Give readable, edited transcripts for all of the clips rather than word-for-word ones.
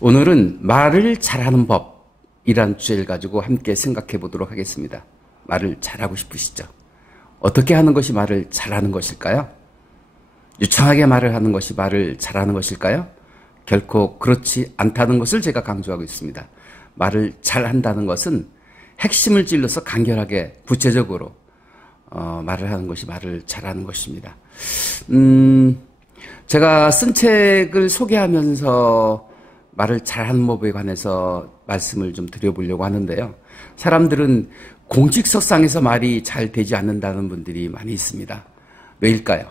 오늘은 말을 잘하는 법이란 주제를 가지고 함께 생각해 보도록 하겠습니다. 말을 잘하고 싶으시죠? 어떻게 하는 것이 말을 잘하는 것일까요? 유창하게 말을 하는 것이 말을 잘하는 것일까요? 결코 그렇지 않다는 것을 제가 강조하고 있습니다. 말을 잘한다는 것은 핵심을 찔러서 간결하게 구체적으로 말을 하는 것이 말을 잘하는 것입니다. 제가 쓴 책을 소개하면서 말을 잘하는 법에 관해서 말씀을 좀 드려보려고 하는데요. 사람들은 공직석상에서 말이 잘 되지 않는다는 분들이 많이 있습니다. 왜일까요?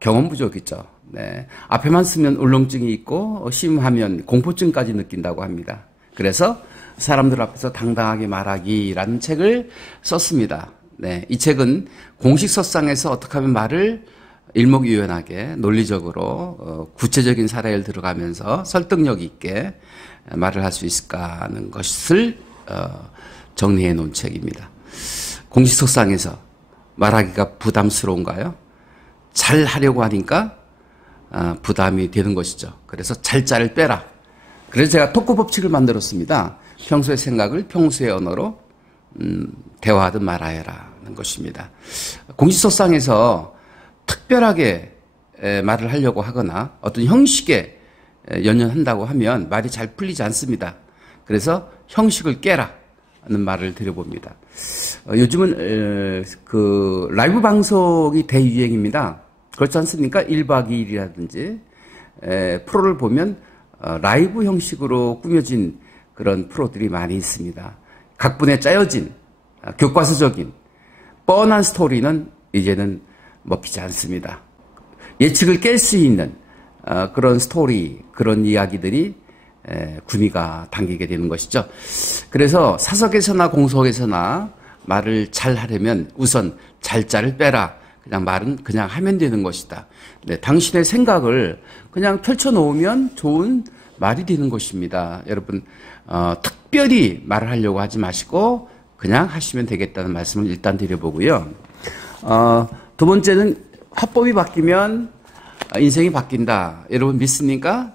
경험 부족이죠. 네. 앞에만 쓰면 울렁증이 있고 심하면 공포증까지 느낀다고 합니다. 그래서 사람들 앞에서 당당하게 말하기라는 책을 썼습니다. 네. 이 책은 공식석상에서 어떻게 하면 말을 일목요연하게 논리적으로 구체적인 사례를 들어가면서 설득력 있게 말을 할 수 있을까 하는 것을 정리해 놓은 책입니다. 공식석상에서 말하기가 부담스러운가요? 잘 하려고 하니까 부담이 되는 것이죠. 그래서 잘자를 빼라. 그래서 제가 토크 법칙을 만들었습니다. 평소의 생각을 평소의 언어로 대화하듯 말하여라는 것입니다. 공식석상에서 특별하게 말을 하려고 하거나 어떤 형식에 연연한다고 하면 말이 잘 풀리지 않습니다. 그래서 형식을 깨라 하는 말을 드려봅니다. 요즘은 그 라이브 방송이 대유행입니다. 그렇지 않습니까? 1박 2일이라든지 프로를 보면 라이브 형식으로 꾸며진 그런 프로들이 많이 있습니다. 각분에 짜여진 교과서적인 뻔한 스토리는 이제는 먹히지 않습니다. 예측을 깰 수 있는 그런 스토리, 그런 이야기들이 구미가 당기게 되는 것이죠. 그래서 사석에서나 공석에서나 말을 잘 하려면 우선 잘자를 빼라. 그냥 말은 그냥 하면 되는 것이다. 네, 당신의 생각을 그냥 펼쳐놓으면 좋은 말이 되는 것입니다. 여러분, 특별히 말을 하려고 하지 마시고 그냥 하시면 되겠다는 말씀을 일단 드려보고요. 두 번째는 화법이 바뀌면 인생이 바뀐다. 여러분 믿습니까?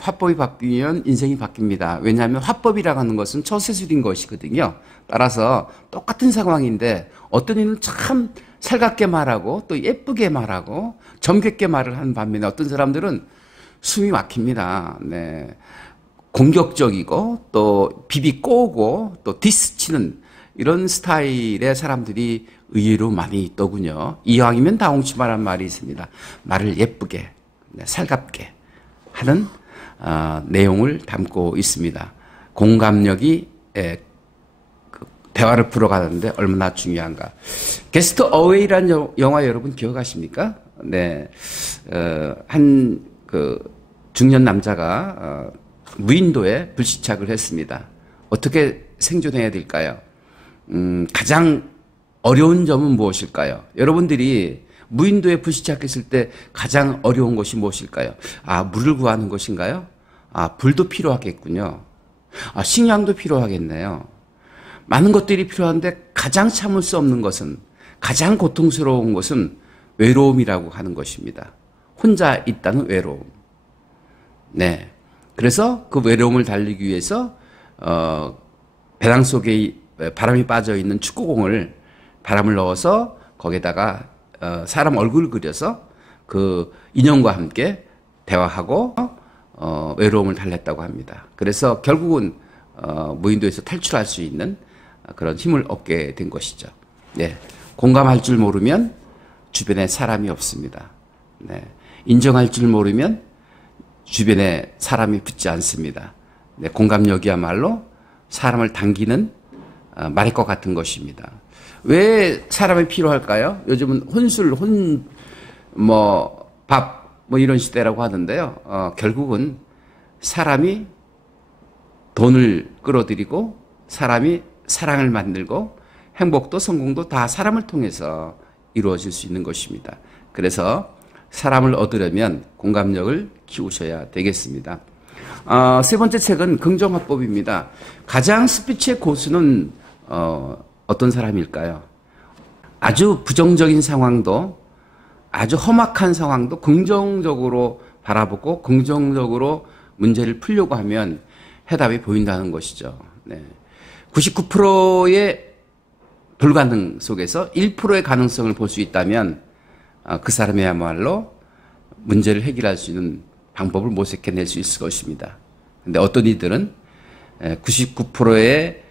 화법이 바뀌면 인생이 바뀝니다. 왜냐하면 화법이라고 하는 것은 처세술인 것이거든요. 따라서 똑같은 상황인데 어떤 이는 참 살갑게 말하고 또 예쁘게 말하고 정겹게 말을 하는 반면에 어떤 사람들은 숨이 막힙니다. 네. 공격적이고 또 비비 꼬고 또 디스치는 이런 스타일의 사람들이 의외로 많이 있더군요. 이왕이면 다홍치마라는 말이 있습니다. 말을 예쁘게 살갑게 하는 내용을 담고 있습니다. 공감력이 대화를 풀어가는데 얼마나 중요한가. 게스트 어웨이라는 영화 여러분 기억하십니까? 네, 한 중년 남자가 무인도에 불시착을 했습니다. 어떻게 생존해야 될까요? 가장 어려운 점은 무엇일까요? 여러분들이 무인도에 불시착했을 때 가장 어려운 것이 무엇일까요? 물을 구하는 것인가요? 불도 필요하겠군요. 식량도 필요하겠네요. 많은 것들이 필요한데 가장 참을 수 없는 것은, 가장 고통스러운 것은 외로움이라고 하는 것입니다. 혼자 있다는 외로움. 네. 그래서 그 외로움을 달리기 위해서 배낭 속에 바람이 빠져 있는 축구공을 바람을 넣어서 거기다가 사람 얼굴을 그려서 그 인형과 함께 대화하고 외로움을 달랬다고 합니다. 그래서 결국은 무인도에서 탈출할 수 있는 그런 힘을 얻게 된 것이죠. 네. 공감할 줄 모르면 주변에 사람이 없습니다. 네. 인정할 줄 모르면 주변에 사람이 붙지 않습니다. 네. 공감력이야말로 사람을 당기는 말일 것 같은 것입니다. 왜 사람이 필요할까요? 요즘은 혼술, 밥, 이런 시대라고 하던데요. 결국은 사람이 돈을 끌어들이고 사람이 사랑을 만들고 행복도 성공도 다 사람을 통해서 이루어질 수 있는 것입니다. 그래서 사람을 얻으려면 공감력을 키우셔야 되겠습니다. 세 번째 책은 긍정화법입니다. 가장 스피치의 고수는 어떤 사람일까요? 아주 부정적인 상황도, 아주 험악한 상황도 긍정적으로 바라보고 긍정적으로 문제를 풀려고 하면 해답이 보인다는 것이죠. 네. 99%의 불가능 속에서 1%의 가능성을 볼 수 있다면 그 사람이야말로 문제를 해결할 수 있는 방법을 모색해낼 수 있을 것입니다. 근데 어떤 이들은 99%의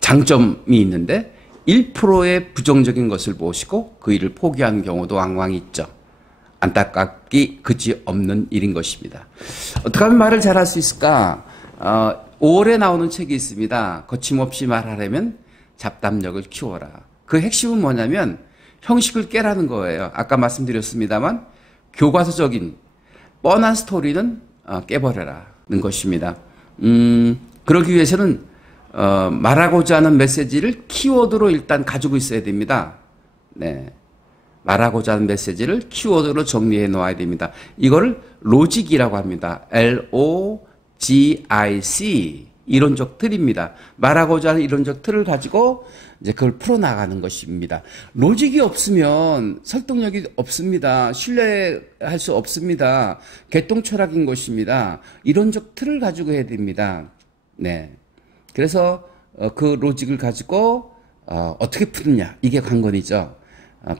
장점이 있는데 1%의 부정적인 것을 보시고 그 일을 포기하는 경우도 왕왕 있죠. 안타깝기 그지없는 일인 것입니다. 어떻게 하면 말을 잘할 수 있을까? 5월에 나오는 책이 있습니다. 거침없이 말하려면 잡담력을 키워라. 그 핵심은 뭐냐면 형식을 깨라는 거예요. 아까 말씀드렸습니다만 교과서적인 뻔한 스토리는 깨버려라는 것입니다. 그러기 위해서는 말하고자 하는 메시지를 키워드로 일단 가지고 있어야 됩니다. 네. 말하고자 하는 메시지를 키워드로 정리해 놓아야 됩니다. 이거를 로직이라고 합니다. LOGIC. 이론적 틀입니다. 말하고자 하는 이론적 틀을 가지고 이제 그걸 풀어나가는 것입니다. 로직이 없으면 설득력이 없습니다. 신뢰할 수 없습니다. 개똥 철학인 것입니다. 이론적 틀을 가지고 해야 됩니다. 네. 그래서 그 로직을 가지고 어떻게 푸느냐. 이게 관건이죠.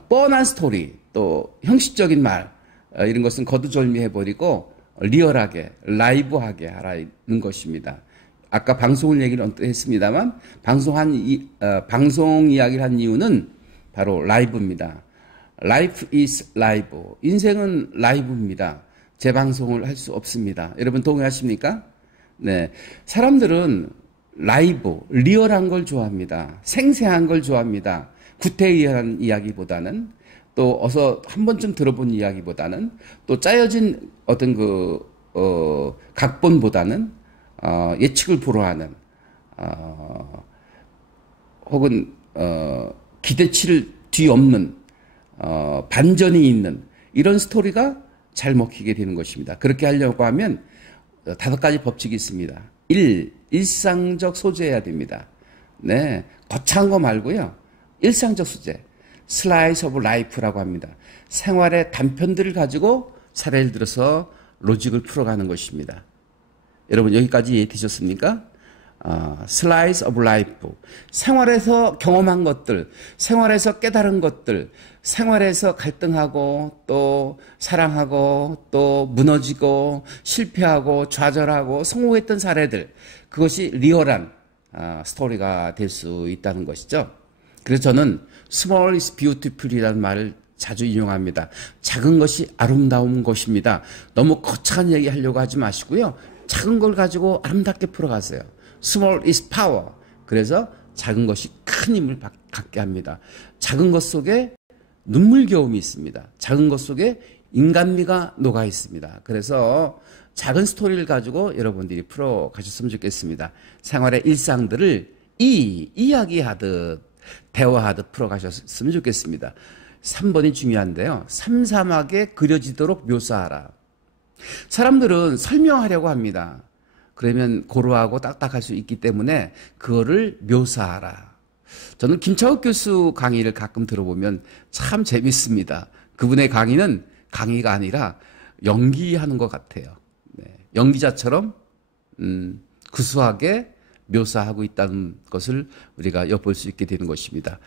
뻔한 스토리, 또 형식적인 말, 이런 것은 거두절미해버리고 리얼하게, 라이브하게 하라는 것입니다. 아까 방송을 얘기를 했습니다만 방송 이야기를 한 이유는 바로 라이브입니다. Life is live. 인생은 라이브입니다. 재방송을 할 수 없습니다. 여러분 동의하십니까? 네. 사람들은 라이브, 리얼한 걸 좋아합니다. 생생한 걸 좋아합니다. 구태의연한 이야기보다는 또 어서 한 번쯤 들어본 이야기보다는 또 짜여진 어떤 각본보다는 예측을 불허하는 혹은 기대치를 뒤엎는 반전이 있는 이런 스토리가 잘 먹히게 되는 것입니다. 그렇게 하려고 하면 5가지 법칙이 있습니다. 1. 일상적 소재여야 됩니다. 네, 거창한 거 말고요. 일상적 소재. 슬라이스 오브 라이프라고 합니다. 생활의 단편들을 가지고 사례를 들어서 로직을 풀어가는 것입니다. 여러분 여기까지 이해되셨습니까? 슬라이스 오브 라이프. 생활에서 경험한 것들, 생활에서 깨달은 것들, 생활에서 갈등하고 또 사랑하고 또 무너지고 실패하고 좌절하고 성공했던 사례들, 그것이 리얼한 스토리가 될 수 있다는 것이죠. 그래서 저는 small is beautiful이라는 말을 자주 인용합니다. 작은 것이 아름다운 것입니다. 너무 거창한 얘기 하려고 하지 마시고요. 작은 걸 가지고 아름답게 풀어가세요. Small is power. 그래서 작은 것이 큰 힘을 갖게 합니다. 작은 것 속에 눈물겨움이 있습니다. 작은 것 속에 인간미가 녹아 있습니다. 그래서 작은 스토리를 가지고 여러분들이 풀어가셨으면 좋겠습니다. 생활의 일상들을 이야기하듯 대화하듯 풀어가셨으면 좋겠습니다. 3번이 중요한데요. 삼삼하게 그려지도록 묘사하라. 사람들은 설명하려고 합니다. 그러면 고루하고 딱딱할 수 있기 때문에 그거를 묘사하라. 저는 김창욱 교수 강의를 가끔 들어보면 참 재밌습니다. 그분의 강의는 강의가 아니라 연기하는 것 같아요. 네. 연기자처럼 구수하게 묘사하고 있다는 것을 우리가 엿볼 수 있게 되는 것입니다.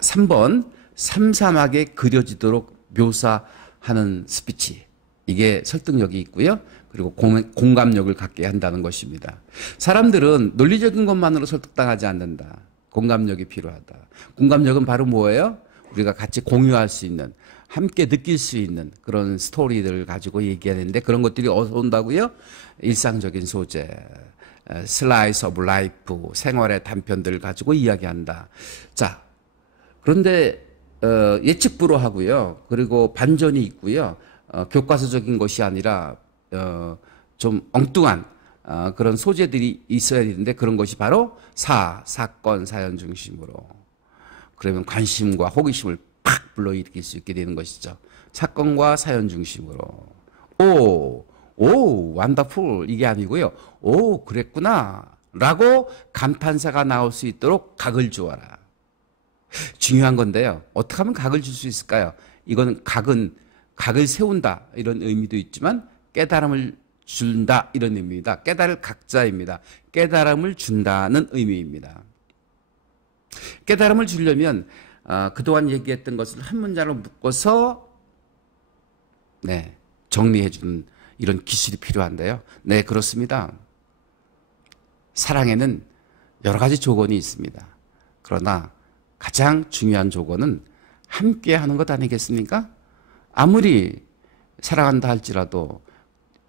3번, 삼삼하게 그려지도록 묘사하는 스피치. 이게 설득력이 있고요. 그리고 공감력을 갖게 한다는 것입니다. 사람들은 논리적인 것만으로 설득당하지 않는다. 공감력이 필요하다. 공감력은 바로 뭐예요? 우리가 같이 공유할 수 있는, 함께 느낄 수 있는 그런 스토리들을 가지고 얘기하는데 그런 것들이 어디서 온다고요? 일상적인 소재, 슬라이스 오브 라이프, 생활의 단편들을 가지고 이야기한다. 자, 그런데 예측 불허하고요. 그리고 반전이 있고요. 교과서적인 것이 아니라 좀 엉뚱한 그런 소재들이 있어야 되는데 그런 것이 바로 사건, 사연 중심으로. 그러면 관심과 호기심을 팍 불러일으킬 수 있게 되는 것이죠. 사건과 사연 중심으로. 완더풀 이게 아니고요. 그랬구나 라고 감탄사가 나올 수 있도록 각을 주어라. 중요한 건데요. 어떻게 하면 각을 줄 수 있을까요? 이거는 각을 세운다 이런 의미도 있지만 깨달음을 준다 이런 의미입니다. 깨달을 각자입니다. 깨달음을 준다는 의미입니다. 깨달음을 주려면 그동안 얘기했던 것을 한 문장으로 묶어서 정리해 주는 이런 기술이 필요한데요. 네, 그렇습니다. 사랑에는 여러 가지 조건이 있습니다. 그러나 가장 중요한 조건은 함께 하는 것 아니겠습니까? 아무리 사랑한다 할지라도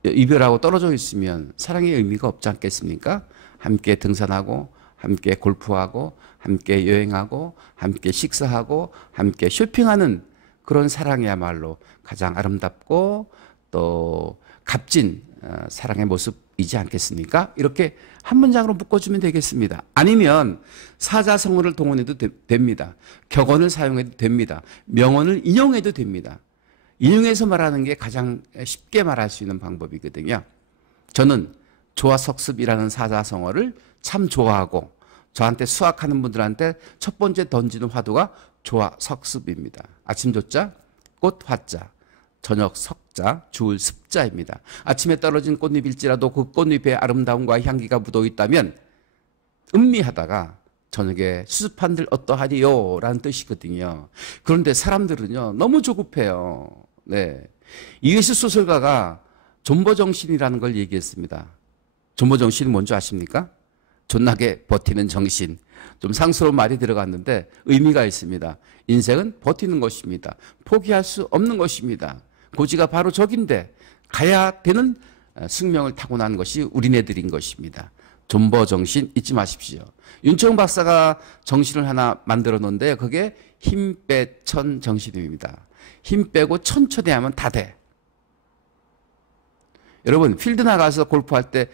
이별하고 떨어져 있으면 사랑의 의미가 없지 않겠습니까? 함께 등산하고 함께 골프하고 함께 여행하고 함께 식사하고 함께 쇼핑하는 그런 사랑이야말로 가장 아름답고 또 값진 사랑의 모습이지 않겠습니까? 이렇게 한 문장으로 묶어주면 되겠습니다. 아니면 사자성어를 동원해도 됩니다. 격언을 사용해도 됩니다. 명언을 인용해도 됩니다. 인용해서 말하는 게 가장 쉽게 말할 수 있는 방법이거든요. 저는 조화석습이라는 사자성어를 참 좋아하고 저한테 수학하는 분들한테 첫 번째 던지는 화두가 조화석습입니다. 아침 조자, 꽃 화자, 저녁 석자, 주울 습자입니다. 아침에 떨어진 꽃잎일지라도 그 꽃잎의 아름다움과 향기가 묻어 있다면 음미하다가 저녁에 수습한들 어떠하리요? 라는 뜻이거든요. 그런데 사람들은요, 너무 조급해요. 네. 이회수 소설가가 존버정신이라는 걸 얘기했습니다. 존버정신이 뭔지 아십니까? 존나게 버티는 정신. 좀 상스러운 말이 들어갔는데 의미가 있습니다. 인생은 버티는 것입니다. 포기할 수 없는 것입니다. 고지가 바로 저긴데 가야 되는 숙명을 타고난 것이 우리네들인 것입니다. 존버 정신 잊지 마십시오. 윤청 박사가 정신을 하나 만들어 놓은데 그게 힘 빼 천 정신입니다. 힘 빼고 천천히 하면 다 돼. 여러분 필드 나가서 골프할 때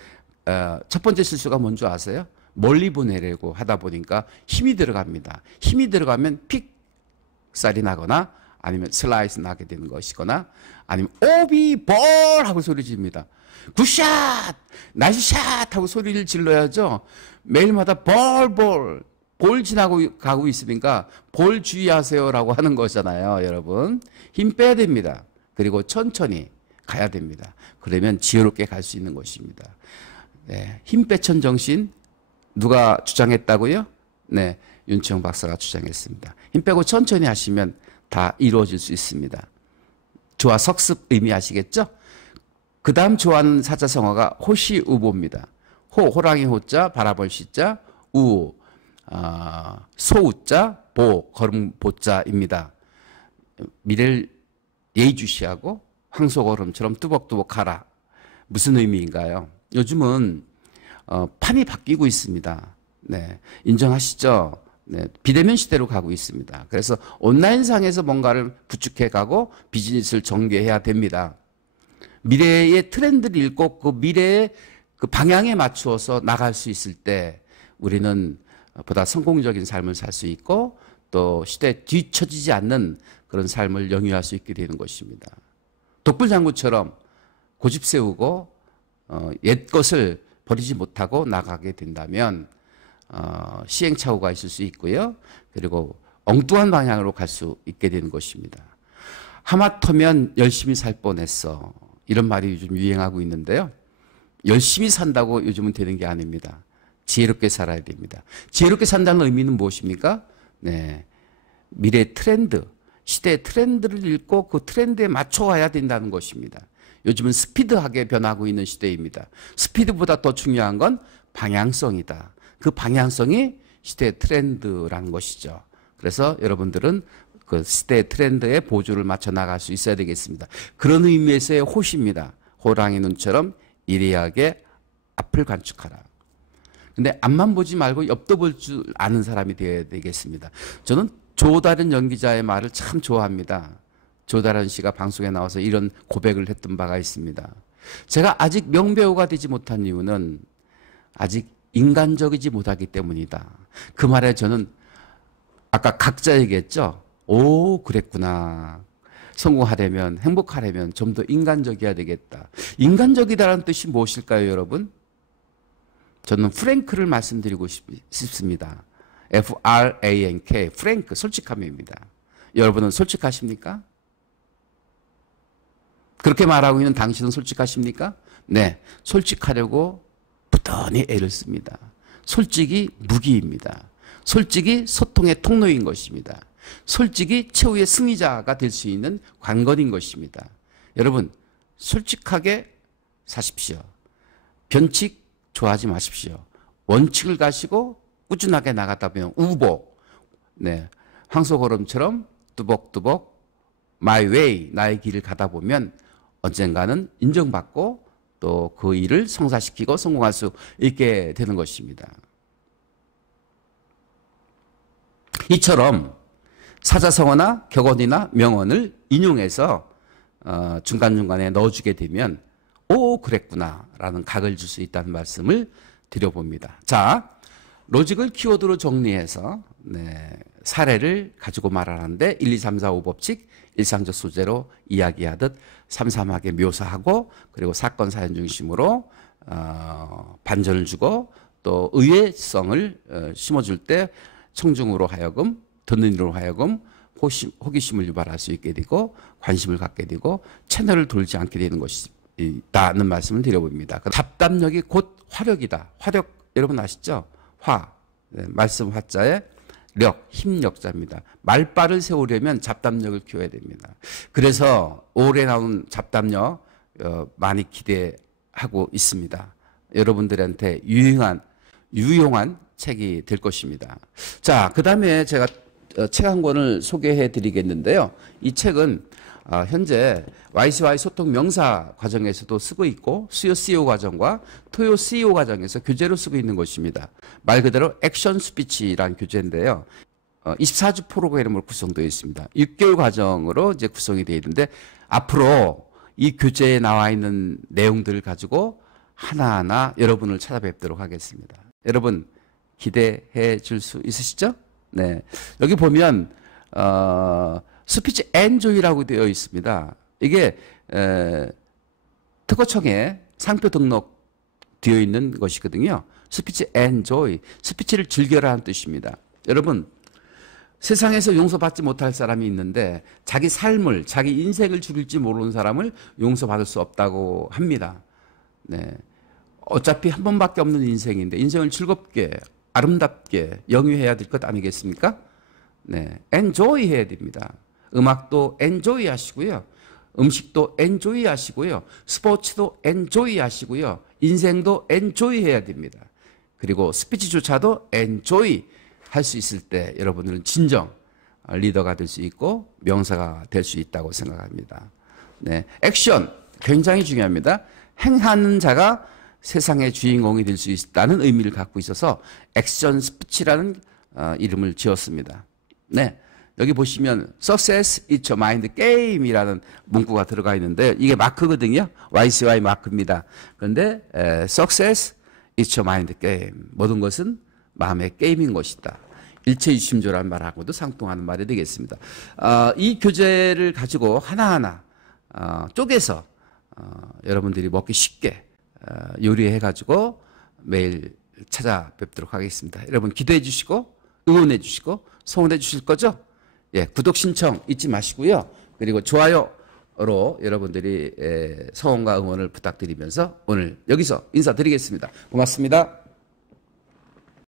첫 번째 실수가 뭔지 아세요? 멀리 보내려고 하다 보니까 힘이 들어갑니다. 힘이 들어가면 픽살이 나거나 아니면 슬라이스 나게 되는 것이거나 아니면 오비 볼 하고 소리 지릅니다. 굿샷 나이스 샷 하고 소리를 질러야죠. 매일마다 볼 지나고 가고 있으니까 볼 주의하세요라고 하는 거잖아요. 여러분 힘 빼야 됩니다. 그리고 천천히 가야 됩니다. 그러면 지혜롭게 갈 수 있는 것입니다. 네, 힘 빼천 정신 누가 주장했다고요? 네, 윤치영 박사가 주장했습니다. 힘 빼고 천천히 하시면 다 이루어질 수 있습니다. 조화 석습 의미 아시겠죠? 그 다음 좋아하는 사자성어가 호시우보입니다. 호랑이 호자, 바라볼 시자, 소우자, 걸음 보자입니다. 미래를 예의주시하고 황소걸음처럼 뚜벅뚜벅 하라. 무슨 의미인가요? 요즘은 판이 바뀌고 있습니다. 네, 인정하시죠? 네, 비대면 시대로 가고 있습니다. 그래서 온라인상에서 뭔가를 구축해가고 비즈니스를 전개해야 됩니다. 미래의 트렌드를 읽고 그 미래의 그 방향에 맞추어서 나갈 수 있을 때 우리는 보다 성공적인 삶을 살 수 있고 또 시대에 뒤처지지 않는 그런 삶을 영위할 수 있게 되는 것입니다. 독불장구처럼 고집 세우고 옛 것을 버리지 못하고 나가게 된다면 시행착오가 있을 수 있고요. 그리고 엉뚱한 방향으로 갈 수 있게 되는 것입니다. 하마터면 열심히 살 뻔했어. 이런 말이 요즘 유행하고 있는데요. 열심히 산다고 요즘은 되는 게 아닙니다. 지혜롭게 살아야 됩니다. 지혜롭게 산다는 의미는 무엇입니까? 네, 미래 트렌드, 시대의 트렌드를 읽고 그 트렌드에 맞춰와야 된다는 것입니다. 요즘은 스피드하게 변하고 있는 시대입니다. 스피드보다 더 중요한 건 방향성이다. 그 방향성이 시대의 트렌드라는 것이죠. 그래서 여러분들은 그 시대의 트렌드에 보조를 맞춰 나갈 수 있어야 되겠습니다. 그런 의미에서의 호시입니다. 호랑이 눈처럼 예리하게 앞을 관측하라. 근데 앞만 보지 말고 옆도 볼 줄 아는 사람이 되어야 되겠습니다. 저는 조다른 연기자의 말을 참 좋아합니다. 조다른 씨가 방송에 나와서 이런 고백을 했던 바가 있습니다. 제가 아직 명배우가 되지 못한 이유는 아직 인간적이지 못하기 때문이다. 그 말에 저는 아까 각자 얘기했죠. 오, 그랬구나. 성공하려면, 행복하려면 좀 더 인간적이어야 되겠다. 인간적이다라는 뜻이 무엇일까요, 여러분? 저는 프랭크를 말씀드리고 싶습니다. F-R-A-N-K, 프랭크, 솔직함입니다. 여러분은 솔직하십니까? 그렇게 말하고 있는 당신은 솔직하십니까? 네, 솔직하려고 부단히 애를 씁니다. 솔직이 무기입니다. 솔직이 소통의 통로인 것입니다. 솔직이 최후의 승리자가 될 수 있는 관건인 것입니다. 여러분, 솔직하게 사십시오. 변칙 좋아하지 마십시오. 원칙을 가시고 꾸준하게 나가다 보면 우복, 네, 황소걸음처럼 뚜벅뚜벅 my way, 나의 길을 가다 보면 언젠가는 인정받고 또 그 일을 성사시키고 성공할 수 있게 되는 것입니다. 이처럼 사자성어나 격언이나 명언을 인용해서 중간중간에 넣어주게 되면 오 그랬구나 라는 각을 줄 수 있다는 말씀을 드려봅니다. 자, 로직을 키워드로 정리해서 사례를 가지고 말하는데 1, 2, 3, 4, 5 법칙 일상적 소재로 이야기하듯 삼삼하게 묘사하고 그리고 사건 사연 중심으로 반전을 주고 또 의외성을 심어줄 때 청중으로 하여금 듣는 이로 하여금 호기심을 유발할 수 있게 되고 관심을 갖게 되고 채널을 돌지 않게 되는 것이다는 말씀을 드려봅니다. 잡담력이 곧 화력이다. 화력 여러분 아시죠? 화, 말씀 화자에 력, 힘력자입니다. 말발을 세우려면 잡담력을 키워야 됩니다. 그래서 올해 나온 잡담력 많이 기대하고 있습니다. 여러분들한테 유용한 책이 될 것입니다. 자, 그 다음에 제가 책 한 권을 소개해 드리겠는데요. 이 책은 현재 YCY 소통 명사 과정에서도 쓰고 있고 수요 CEO 과정과 토요 CEO 과정에서 교재로 쓰고 있는 것입니다. 말 그대로 액션 스피치라는 교재인데요. 24주 프로그램으로 구성되어 있습니다. 6개월 과정으로 이제 구성이 되어 있는데 앞으로 이 교재에 나와 있는 내용들을 가지고 하나하나 여러분을 찾아뵙도록 하겠습니다. 여러분 기대해 줄 수 있으시죠? 네. 여기 보면 스피치 엔조이라고 되어 있습니다. 이게 특허청에 상표 등록되어 있는 것이거든요. 스피치 엔조이, 스피치를 즐겨라는 뜻입니다. 여러분 세상에서 용서받지 못할 사람이 있는데 자기 삶을, 자기 인생을 죽일지 모르는 사람을 용서받을 수 없다고 합니다. 네. 어차피 한 번밖에 없는 인생인데 인생을 즐겁게 아름답게 영위해야 될 것 아니겠습니까? 네. 엔조이 해야 됩니다. 음악도 엔조이 하시고요. 음식도 엔조이 하시고요. 스포츠도 엔조이 하시고요. 인생도 엔조이 해야 됩니다. 그리고 스피치조차도 엔조이 할 수 있을 때 여러분들은 진정 리더가 될 수 있고 명사가 될 수 있다고 생각합니다. 네. 액션 굉장히 중요합니다. 행하는 자가 세상의 주인공이 될 수 있다는 의미를 갖고 있어서 액션 스피치라는 이름을 지었습니다. 네. 여기 보시면 Success is your mind game이라는 문구가 들어가 있는데 이게 마크거든요. YCY 마크입니다. 그런데 Success is your mind game. 모든 것은 마음의 게임인 것이다. 일체유심조라는 말하고도 상통하는 말이 되겠습니다. 이 교재를 가지고 하나하나 쪼개서 여러분들이 먹기 쉽게 요리해가지고 매일 찾아뵙도록 하겠습니다. 여러분 기도해 주시고 응원해 주시고 성원해 주실 거죠? 예, 구독 신청 잊지 마시고요. 그리고 좋아요로 여러분들이 성원과 응원을 부탁드리면서 오늘 여기서 인사드리겠습니다. 고맙습니다.